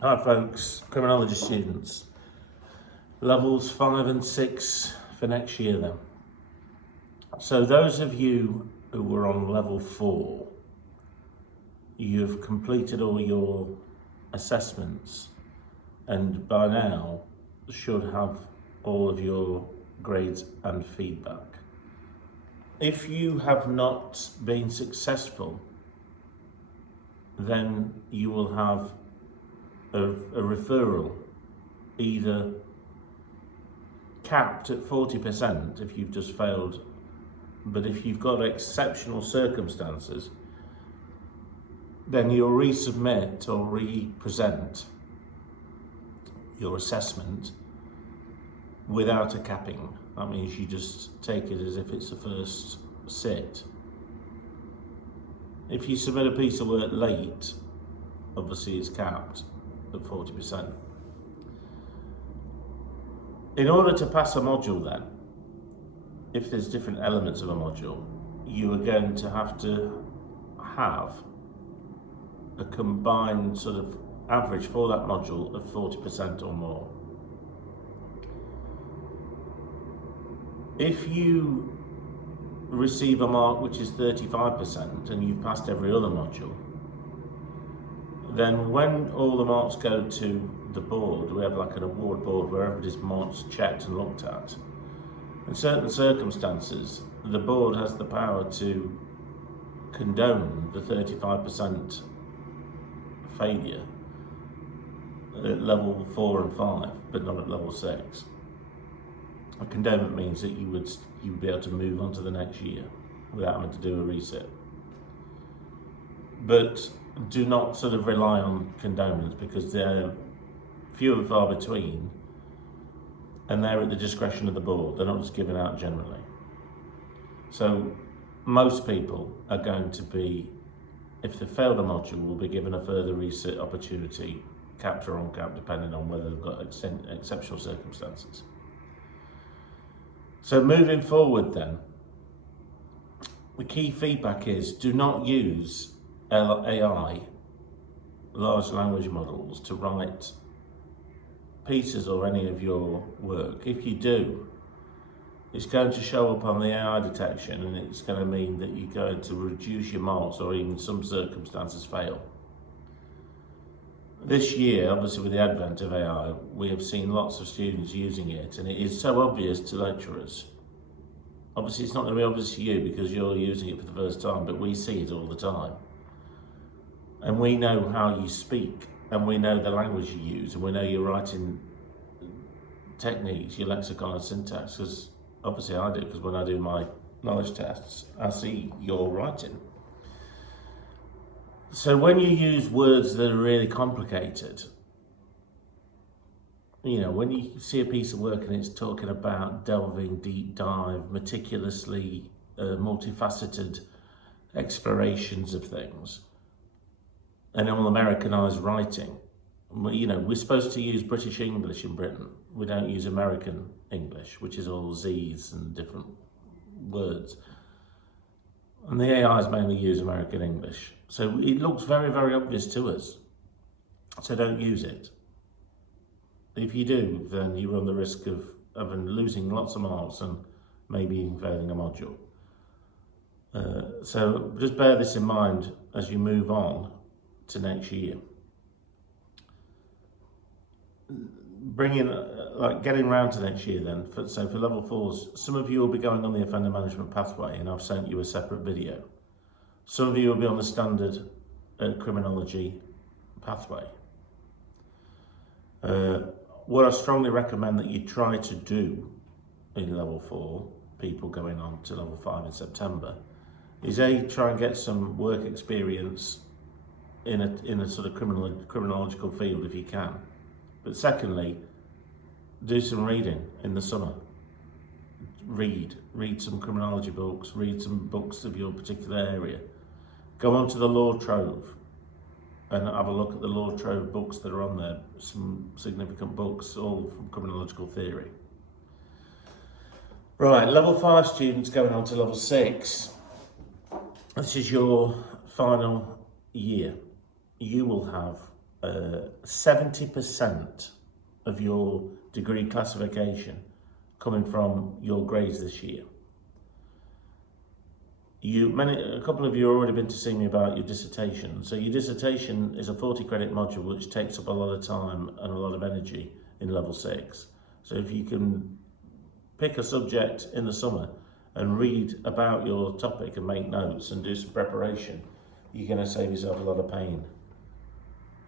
Hi folks, criminology students, levels 5 and 6 for next year then. So those of you who were on level 4, you've completed all your assessments and by now should have all of your grades and feedback. If you have not been successful, then you will have a referral, either capped at 40% if you've just failed, but if you've got exceptional circumstances, then you'll resubmit or re-present your assessment without a capping. That means you just take it as if it's the first sit. If you submit a piece of work late, obviously it's capped at 40%. In order to pass a module then, if there's different elements of a module, you are going to have a combined sort of average for that module of 40% or more. If you receive a mark which is 35% and you've passed every other module, then when all the marks go to the board, we have like an award board where everybody's marked, checked and looked at. In certain circumstances, the board has the power to condone the 35% failure at level 4 and 5, but not at level 6. A condonement means that you would be able to move on to the next year without having to do a resit. But do not sort of rely on condonements because they're few and far between and they're at the discretion of the board. They're not just given out generally. So most people are going to be, if they failed a module, will be given a further resit opportunity, capped or uncapped, depending on whether they've got exceptional circumstances. So moving forward then, the key feedback is do not use AI, large language models, to write pieces or any of your work. If you do, it's going to show up on the AI detection and it's going to mean that you're going to reduce your marks or in some circumstances fail. This year, obviously with the advent of AI, we have seen lots of students using it and it is so obvious to lecturers. Obviously it's not going to be obvious to you because you're using it for the first time, but we see it all the time. And we know how you speak, and we know the language you use, and we know your writing techniques, your lexicon and syntax, because obviously I do, because when I do my knowledge tests, I see your writing. So when you use words that are really complicated, you know, when you see a piece of work and it's talking about delving, deep dive, meticulously multifaceted explorations of things, and all Americanized writing. You know, we're supposed to use British English in Britain. We don't use American English, which is all Z's and different words. And the AIs mainly use American English. So it looks very, very obvious to us. So don't use it. If you do, then you run the risk of losing lots of marks and maybe even failing a module. So just bear this in mind as you move on to next year. Getting round to next year then, so for level 4s, some of you will be going on the offender management pathway and I've sent you a separate video. Some of you will be on the standard criminology pathway. What I strongly recommend that you try to do in level 4, people going on to level 5 in September, is try and get some work experience in a sort of criminological field if you can. But secondly, do some reading in the summer. Read some criminology books, read some books of your particular area. Go onto the law trove and have a look at the law trove books that are on there, some significant books, all from criminological theory. Right, level 5 students going on to level 6. This is your final year. You will have 70% of your degree classification coming from your grades this year. A couple of you have already been to see me about your dissertation. So your dissertation is a 40 credit module which takes up a lot of time and a lot of energy in level 6. So if you can pick a subject in the summer and read about your topic and make notes and do some preparation, you're going to save yourself a lot of pain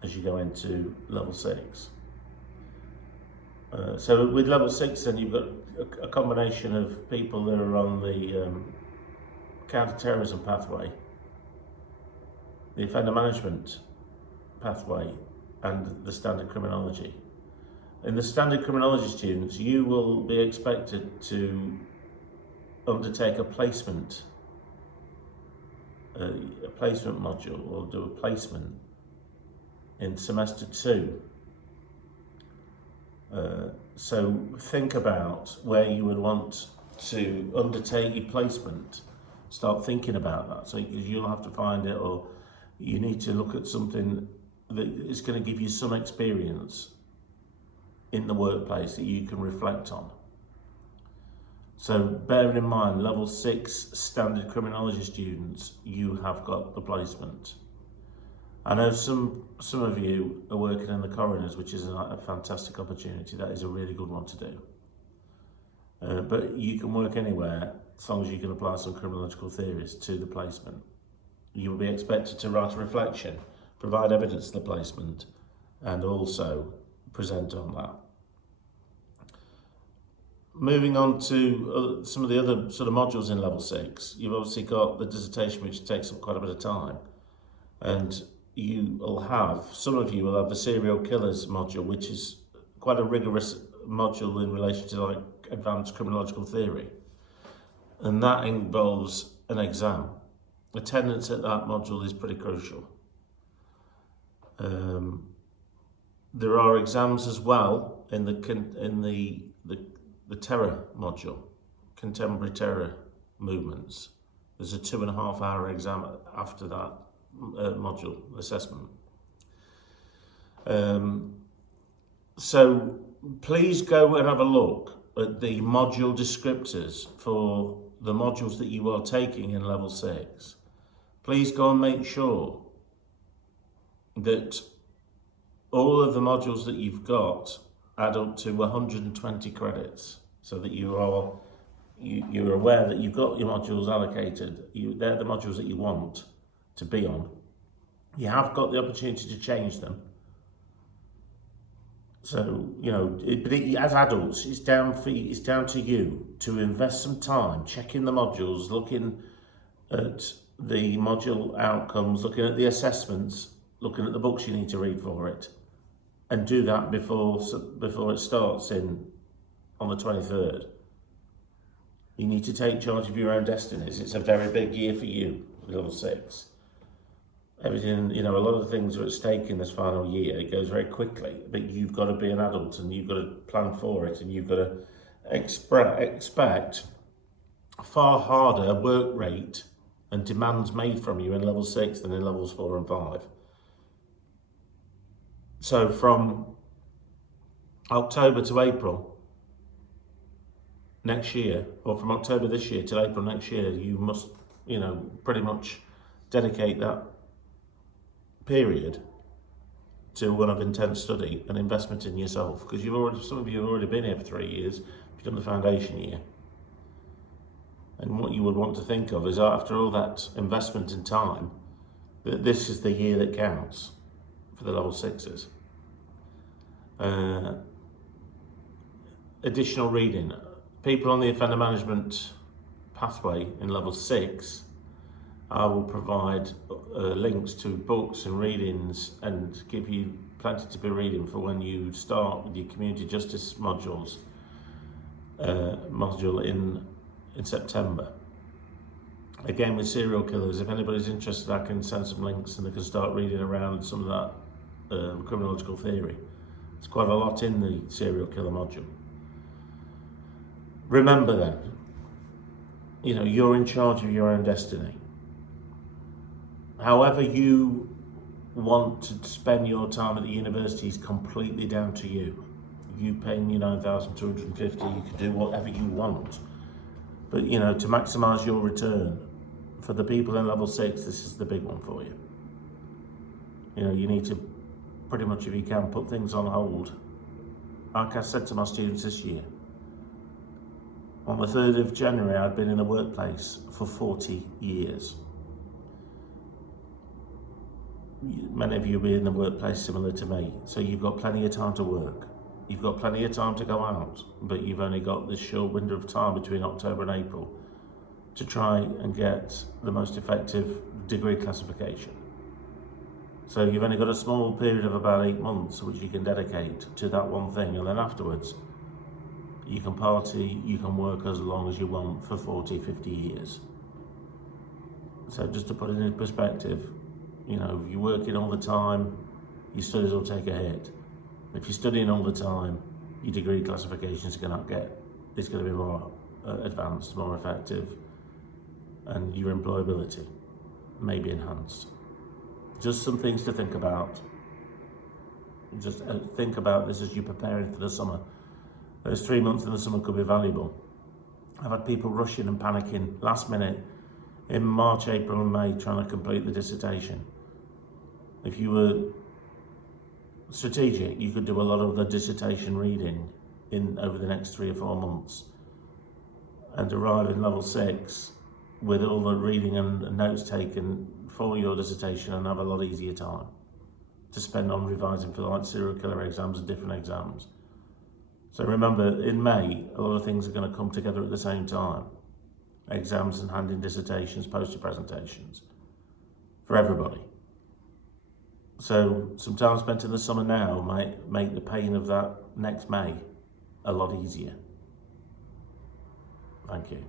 as you go into level 6. So with level 6 then you've got a combination of people that are on the counter-terrorism pathway, the offender management pathway, and the standard criminology. In the standard criminology students, you will be expected to undertake a placement module, or do a placement in semester 2. So think about where you would want to undertake your placement. Start thinking about that. So you'll have to find it, or you need to look at something that is going to give you some experience in the workplace that you can reflect on. So bearing in mind, level 6 standard criminology students, you have got the placement. I know some of you are working in the coroners, which is a fantastic opportunity. That is a really good one to do. But you can work anywhere as long as you can apply some criminological theories to the placement. You will be expected to write a reflection, provide evidence of the placement, and also present on that. Moving on to some of the other sort of modules in level 6, you've obviously got the dissertation, which takes up quite a bit of time, and some of you will have the serial killers module, which is quite a rigorous module in relation to like advanced criminological theory, and that involves an exam. Attendance at that module is pretty crucial. There are exams as well in the terror module, contemporary terror movements. There's a 2.5-hour exam after that module assessment. So please go and have a look at the module descriptors for the modules that you are taking in level 6. Please go and make sure that all of the modules that you've got add up to 120 credits, so that you're aware that you've got your modules allocated. They're the modules that you want to be on. You have got the opportunity to change them. So, as adults, it's down to you to invest some time checking the modules, looking at the module outcomes, looking at the assessments, looking at the books you need to read for it, and do that before it starts on the 23rd. You need to take charge of your own destinies. It's a very big year for you, level 6. Everything, a lot of things are at stake in this final year. It goes very quickly, but you've got to be an adult and you've got to plan for it, and you've got to expect a far harder work rate and demands made from you in level 6 than in levels 4 and 5. So from October to April next year, or from October this year to April next year, you must, pretty much dedicate that period to one of intense study and investment in yourself, because some of you have already been here for 3 years. You've done the foundation year, and what you would want to think of is, after all that investment in time, that this is the year that counts for the level 6s. Additional reading. People on the offender management pathway in level 6, I will provide links to books and readings and give you plenty to be reading for when you start with your community justice module in September. Again, with serial killers, if anybody's interested, I can send some links and they can start reading around some of that criminological theory. It's quite a lot in the serial killer module. Remember then, you're in charge of your own destiny. However you want to spend your time at the university is completely down to you. You paying me 9,250, you can do whatever you want. But you know, to maximise your return, for the people in level 6, this is the big one for you. You know, you need to pretty much, if you can, put things on hold. Like I said to my students this year, on the 3rd of January, I'd been in a workplace for 40 years. Many of you will be in the workplace similar to me, so you've got plenty of time to work. You've got plenty of time to go out, but you've only got this short window of time between October and April to try and get the most effective degree classification. So you've only got a small period of about 8 months which you can dedicate to that one thing, and then afterwards you can party, you can work as long as you want for 40, 50 years. So just to put it in perspective, you know, if you're working all the time, your studies will take a hit. If you're studying all the time, your degree classification is going to be more advanced, more effective, and your employability may be enhanced. Just some things to think about. Just think about this as you're preparing for the summer. Those 3 months in the summer could be valuable. I've had people rushing and panicking last minute in March, April and May trying to complete the dissertation. If you were strategic, you could do a lot of the dissertation reading over the next 3 or 4 months and arrive in level 6 with all the reading and notes taken for your dissertation and have a lot easier time to spend on revising for like serial killer exams and different exams. So remember, in May, a lot of things are going to come together at the same time. Exams and handing dissertations, poster presentations, for everybody. So some time spent in the summer now might make the pain of that next May a lot easier. Thank you.